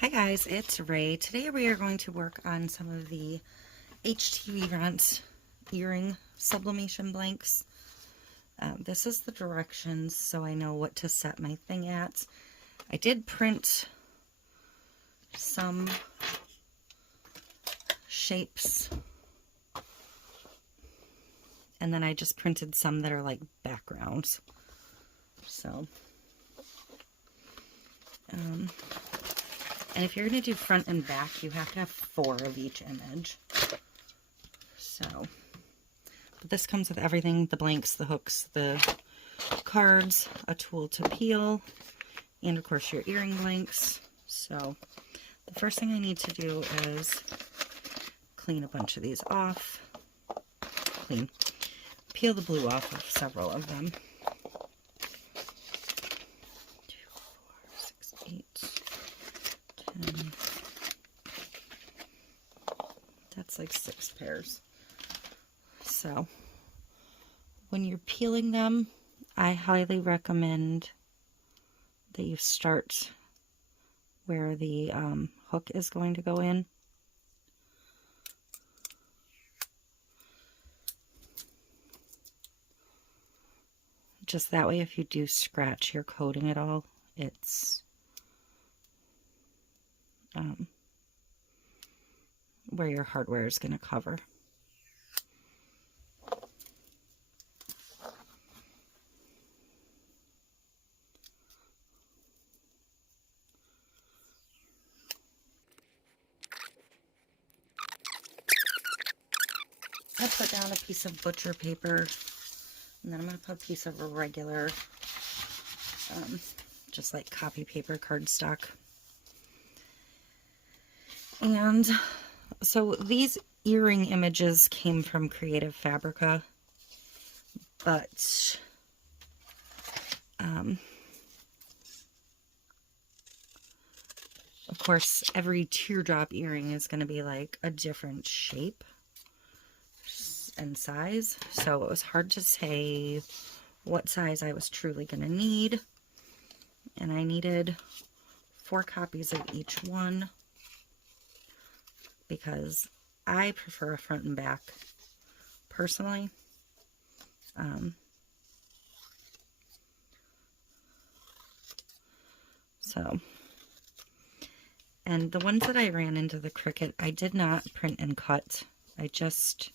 Hi guys, it's Ray. Today we are going to work on some of the HTVRONT earring sublimation blanks. This is the directions so I know what to set my thing at. I did print some shapes and then I just printed some that are like backgrounds. So, and if you're going to do front and back, you have to have 4 of each image. So, but this comes with everything, the blanks, the hooks, the cards, a tool to peel, and of course your earring blanks. So the first thing I need to do is clean a bunch of these off. Peel the blue off of several of them. 2, 4, 6, 8, 10. That's like 6 pairs. So when you're peeling them, I highly recommend that you start where the hook is going to go in. Just that way, if you do scratch your coating at all, it's where your hardware is going to cover. I put down a piece of butcher paper, and then I'm going to put a piece of regular, just like copy paper cardstock. And so these earring images came from Creative Fabrica, but of course every teardrop earring is going to be like a different shape and size, so it was hard to say what size I was truly going to need, and I needed 4 copies of each one because I prefer a front and back personally. So, and the ones that I ran into the Cricut, I did not print and cut. I just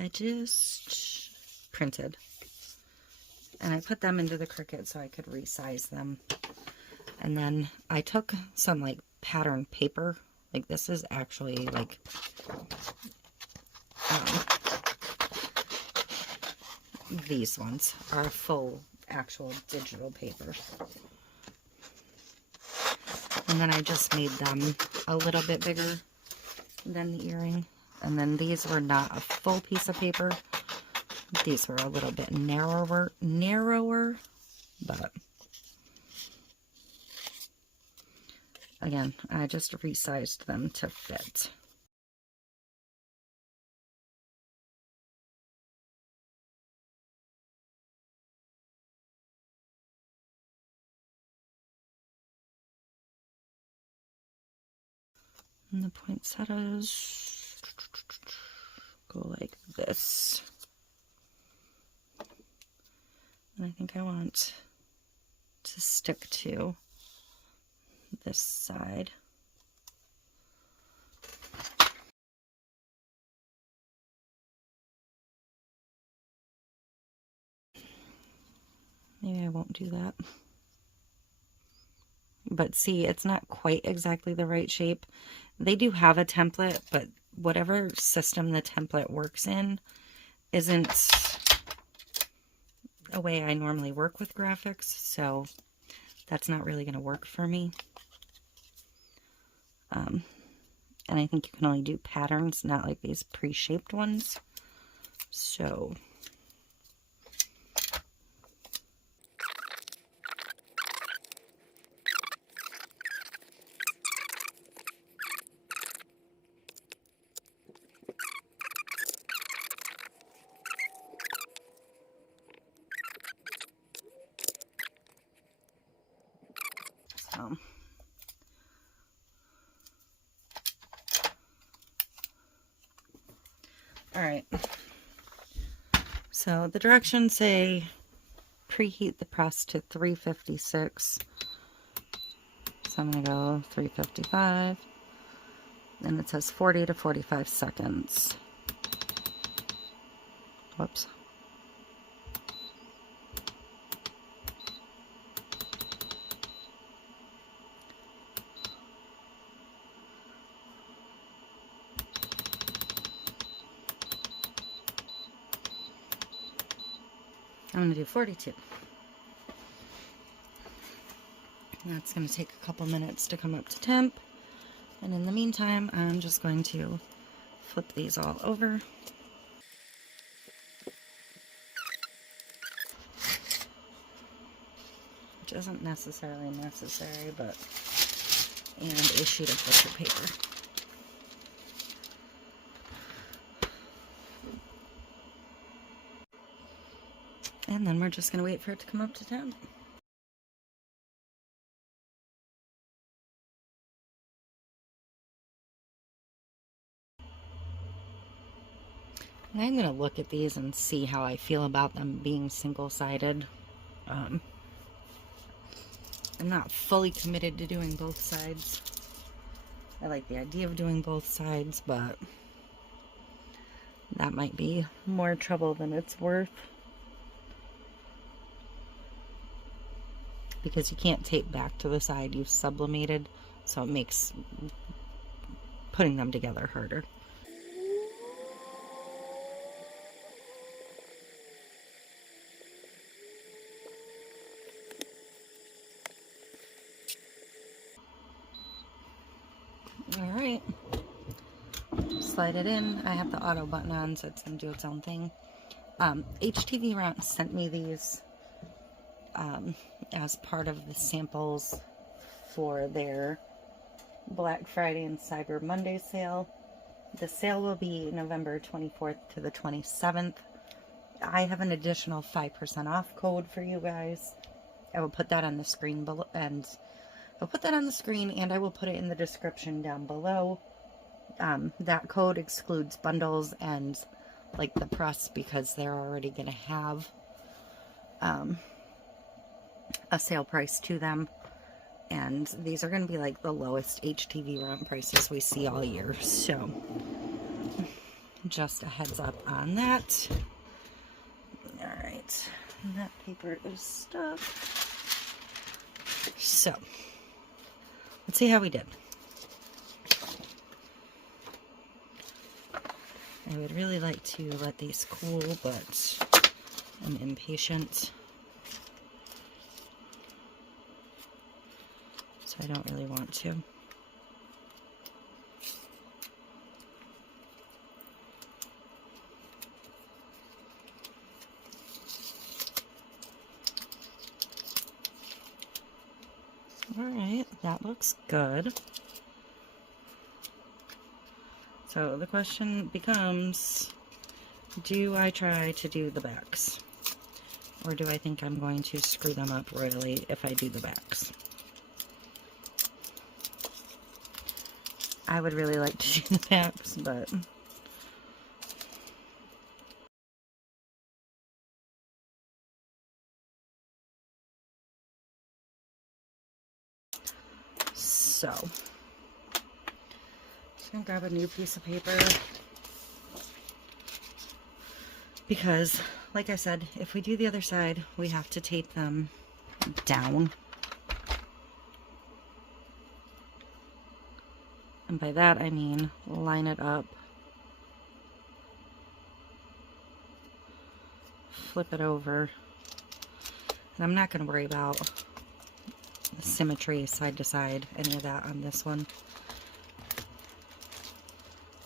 I just printed, and I put them into the Cricut so I could resize them. And then I took some like pattern paper, like this is actually like these ones are full actual digital paper, and then I just made them a little bit bigger than the earring. And then these were not a full piece of paper, these were a little bit narrower, but again, I just resized them to fit. And the poinsettias go like this. And I think I want to stick to this side. Maybe I won't do that. But see, it's not quite exactly the right shape. They do have a template, but whatever system the template works in isn't a way I normally work with graphics, so that's not really going to work for me. And I think you can only do patterns, not like these pre-shaped ones. So Alright. So the directions say preheat the press to 356. So I'm going to go 355. And it says 40 to 45 seconds. Whoops. I'm going to do 42. That's going to take a couple minutes to come up to temp. And in the meantime, I'm just going to flip these all over. Which isn't necessarily necessary, but... and a sheet of butcher paper. And then we're just going to wait for it to come up to temp. And I'm going to look at these and see how I feel about them being single-sided. I'm not fully committed to doing both sides. I like the idea of doing both sides, but that might be more trouble than it's worth. Because you can't tape back to the side you've sublimated, so it makes putting them together harder. Alright, slide it in. I have the auto button on, so it's going to do its own thing. HTVRONT sent me these as part of the samples for their Black Friday and Cyber Monday sale. The sale will be November 24th to the 27th. I have an additional 5% off code for you guys. I will put that on the screen below, and I'll put that on the screen, and I will put it in the description down below. That code excludes bundles and like the press, because they're already going to have a sale price to them, and these are going to be like the lowest HTVRONT prices we see all year, so just a heads up on that. Alright, that paper is stuck. So let's see how we did. I would really like to let these cool, but I'm impatient. So I don't really want to. Alright, that looks good. So the question becomes, do I try to do the backs? Or do I think I'm going to screw them up royally if I do the backs? I would really like to do the backs, but... So, just gonna grab a new piece of paper, because, like I said, if we do the other side, we have to tape them down. And by that I mean line it up, flip it over, and I'm not going to worry about symmetry, side to side, any of that on this one.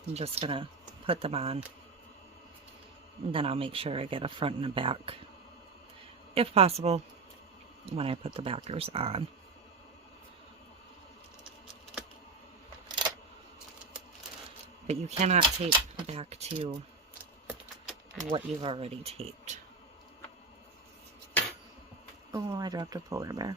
I'm just going to put them on, and then I'll make sure I get a front and a back, if possible, when I put the backers on. But you cannot tape back to what you've already taped. Oh, I dropped a polar bear.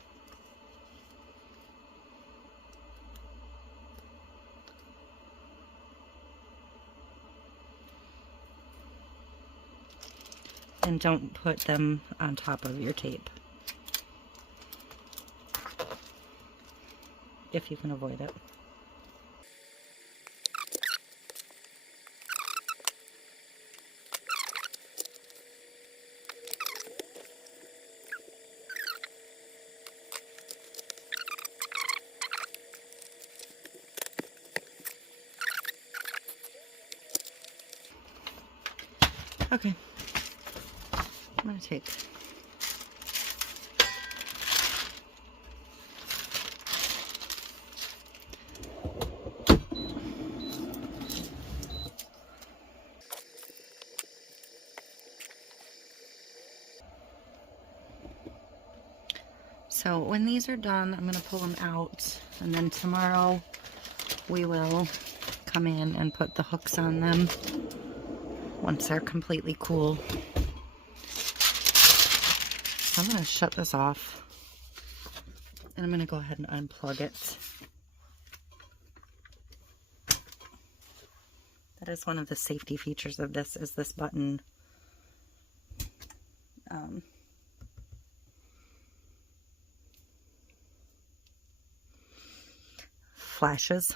and don't put them on top of your tape if you can avoid it. Okay, I'm going to take so when these are done, I'm going to pull them out, and then tomorrow we will come in and put the hooks on them once they're completely cool. So I'm going to shut this off, and I'm going to go ahead and unplug it. That is one of the safety features of this, is this button flashes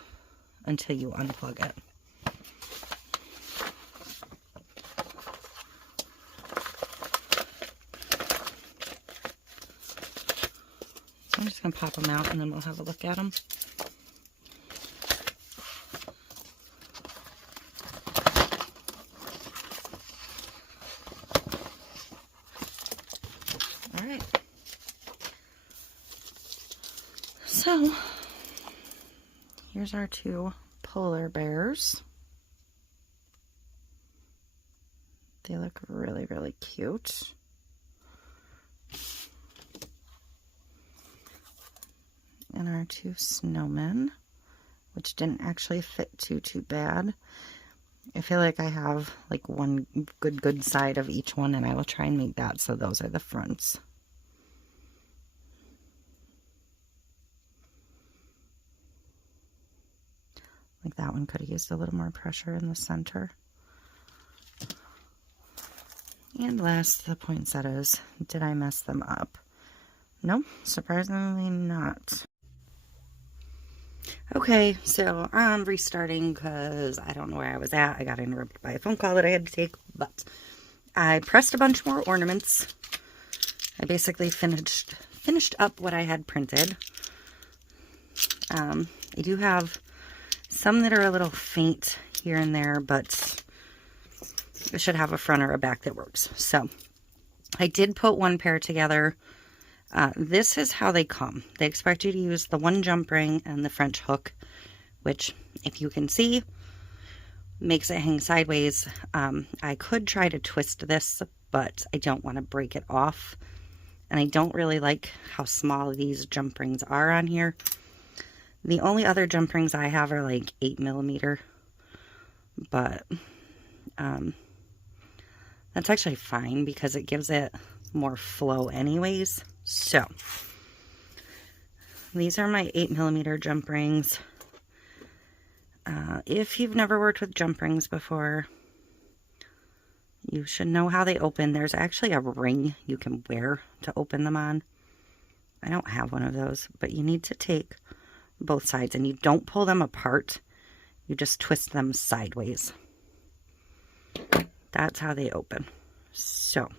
until you unplug it. So I'm just going to pop them out and then we'll have a look at them. All right. So here's our two polar bears. They look really, really cute. And our two snowmen, which didn't actually fit too bad. I feel like I have like one good side of each one, and I will try and make that so those are the fronts. Like that one could have used a little more pressure in the center. And last, the poinsettias. Did I mess them up? No, surprisingly not. Okay, so I'm restarting because I don't know where I was at. I got interrupted by a phone call that I had to take, but I pressed a bunch more ornaments. I basically finished up what I had printed. I do have some that are a little faint here and there, but it should have a front or a back that works. So I did put one pair together. This is how they come. They expect you to use the one jump ring and the French hook, which, if you can see, makes it hang sideways. I could try to twist this, but I don't want to break it off. And I don't really like how small these jump rings are on here. The only other jump rings I have are like 8mm, but that's actually fine because it gives it more flow anyways. So these are my 8mm jump rings. If you've never worked with jump rings before, you should know how they open. There's actually a ring you can wear to open them on. I don't have one of those, but you need to take both sides and you don't pull them apart. You just twist them sideways. That's how they open. So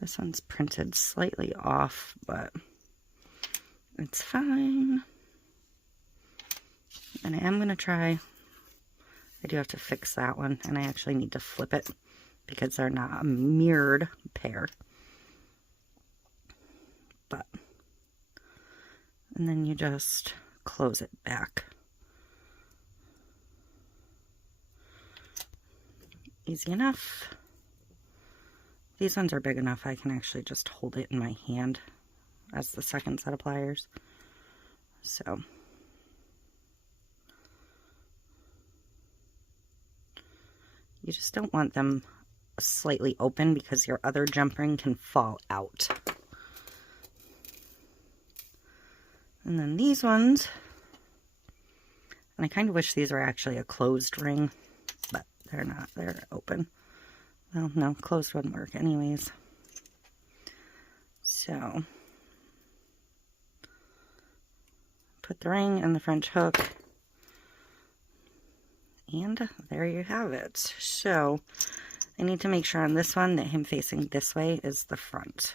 this one's printed slightly off, but it's fine. And I am going to try, I do have to fix that one, and I actually need to flip it because they're not a mirrored pair. But, and then you just close it back. Easy enough. These ones are big enough I can actually just hold it in my hand as the second set of pliers. So you just don't want them slightly open because your other jump ring can fall out. And then these ones, And I kind of wish these were actually a closed ring, but they're not. They're open. Well, no, closed wouldn't work anyways. So, put the ring and the French hook. And there you have it. So, I need to make sure on this one that him facing this way is the front.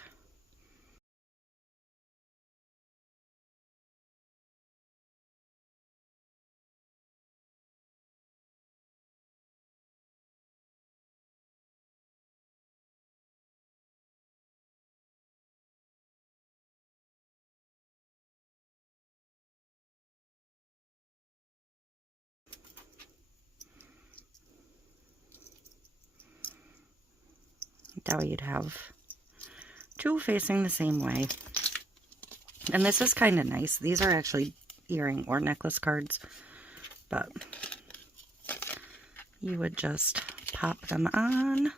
That way you'd have two facing the same way. And this is kind of nice. These are actually earring or necklace cards, but you would just pop them on.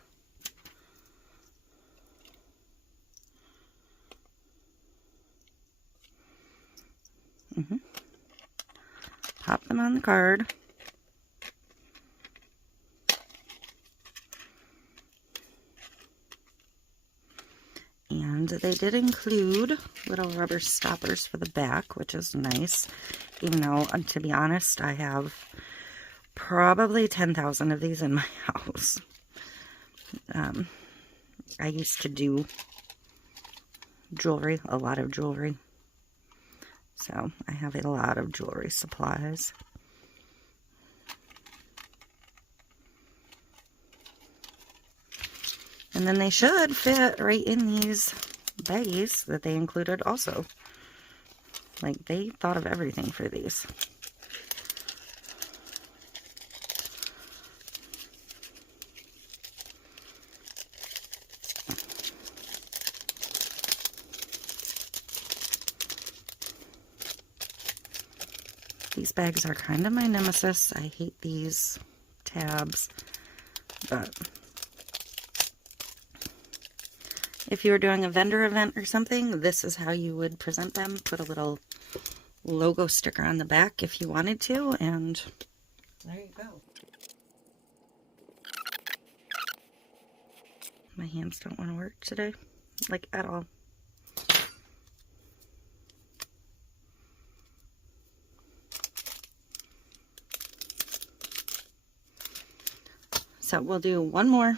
Pop them on the card. And they did include little rubber stoppers for the back, which is nice. Even though, to be honest, I have probably 10,000 of these in my house. I used to do jewelry, a lot of jewelry. So I have a lot of jewelry supplies. And then they should fit right in these baggies that they included also. Like, they thought of everything for these. These bags are kind of my nemesis. I hate these tabs, but if you were doing a vendor event or something, this is how you would present them. Put a little logo sticker on the back if you wanted to, and there you go. My hands don't want to work today, like at all. So we'll do one more.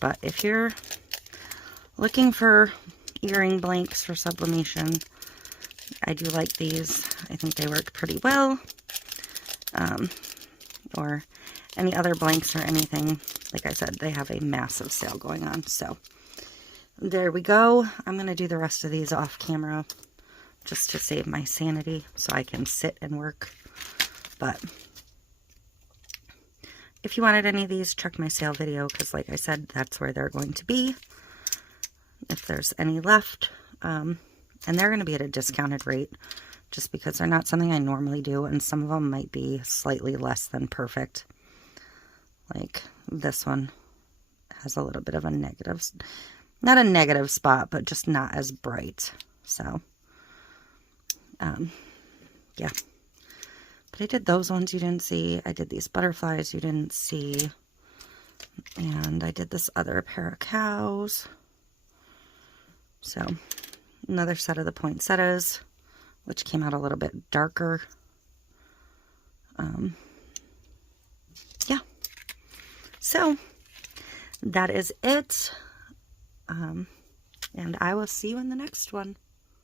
But if you're looking for earring blanks for sublimation, I do like these. I think they work pretty well. Or any other blanks or anything. Like I said, they have a massive sale going on. So there we go. I'm going to do the rest of these off camera just to save my sanity so I can sit and work. But if you wanted any of these, check my sale video, because like I said, that's where they're going to be, if there's any left. And they're going to be at a discounted rate, just because they're not something I normally do, and some of them might be slightly less than perfect. Like this one has a little bit of a negative, not a negative spot, but just not as bright. So, yeah. But I did those ones you didn't see. I did these butterflies you didn't see. And I did this other pair of cows. So, another set of the poinsettias, which came out a little bit darker. Yeah. So, that is it. And I will see you in the next one.